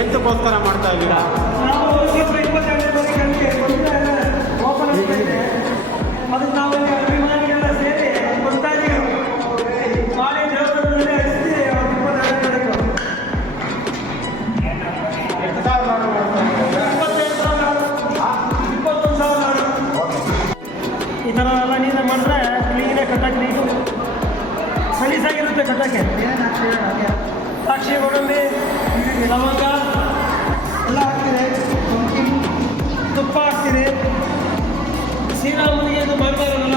ಎಂತಕ್ಕೋಸ್ಕರ ಮಾಡ್ತಾ ಇದ್ದೀರಾ? ಅದಕ್ಕೆ ನಾವು ಅಭಿಮಾನಿಗಳೆಲ್ಲ ಸೇರಿ ಕೊಡ್ತಾ ಇದ್ದೀವಿ. ಮಾಲೆ ದೇವಸ್ಥಾನದಲ್ಲಿ ಹರಿಸಿ ಈ ಥರ ಎಲ್ಲ ನೀರು ಮಾಡಿದ್ರೆ ಕ್ಲೀನಾಗಿ ಕಟ್ಟಕ್ಕೆ ನೀರು ಸಲೀಸಾಗಿರುತ್ತೆ ಕಟ್ಟಕ್ಕೆ. ಸಾಕ್ಷಿ ಗೋಡಂಬಿ ಲವಂಗ ಎಲ್ಲ ಹಾಕ್ತಿದೆ, ತುಪ್ಪ ಹಾಕ್ತಿದೆ. ಶ್ರೀರಾಮನಿಗೆ ಇದು ಮಾಡ್ತಾರಲ್ಲ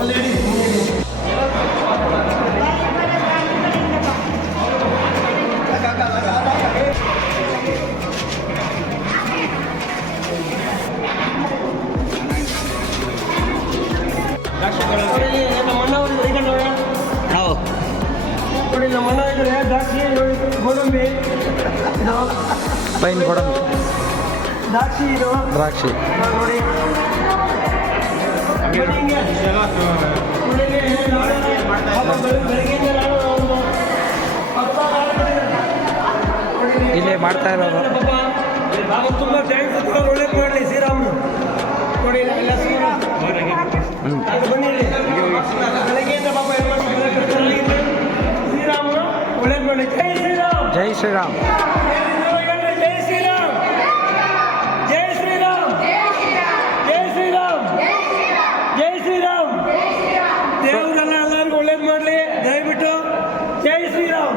ಅಲ್ಲಿ ನಮ್ಮ ಅಣ್ಣವ್ರಿಗೆ ಬೈಕೊಂಡವ್ರೆ ನೋಡಿ. ನಮ್ಮ ಅಣ್ಣ ಇದ್ರೆ ದ್ರಾಕ್ಷಿ ಗೋಡಂಬಿ ಇದು ಪೈನ್ ಗೋಡಂಬಿ ದ್ರಾಕ್ಷಿ ಇದು ದ್ರಾಕ್ಷಿ ನೋಡಿ. ಬೆಳಗ್ಗೆಯಿಂದ ನಾನು ಒಂದು 10 ಇಲ್ಲೇ ಮಾಡ್ತಾ ಇರೋದು. ಪಾಪ ತುಂಬ ಥ್ಯಾಂಕ್ಸ್. ಒಳ್ಳೇದು ಮಾಡಲಿ ಶ್ರೀರಾಮನು ನೋಡಿ. ಎಲ್ಲ ಅದು ಬನ್ನಿ ಬೆಳಗ್ಗೆಯಿಂದ ಪಾಪ ಏನು ಮಾಡ್ತಾರೆ. ಶ್ರೀರಾಮನು ಒಳ್ಳೇದು ಮಾಡಲಿ. ಜೈ ಶ್ರೀರಾಮ್. ಜೈ ಶ್ರೀರಾಮ್. ಜೈ ಶ್ರೀರಾಮ್. ಜೈ ಶ್ರೀರಾಮ್. ಜೈ ಶ್ರೀರಾಮ್. ಜೈ ಶ್ರೀರಾಮ್. ದೇವರೆಲ್ಲ ಎಲ್ಲರಿಗೂ ಒಳ್ಳೇದು ಮಾಡಲಿ ದಯವಿಟ್ಟು. ಜೈ ಶ್ರೀರಾಮ್.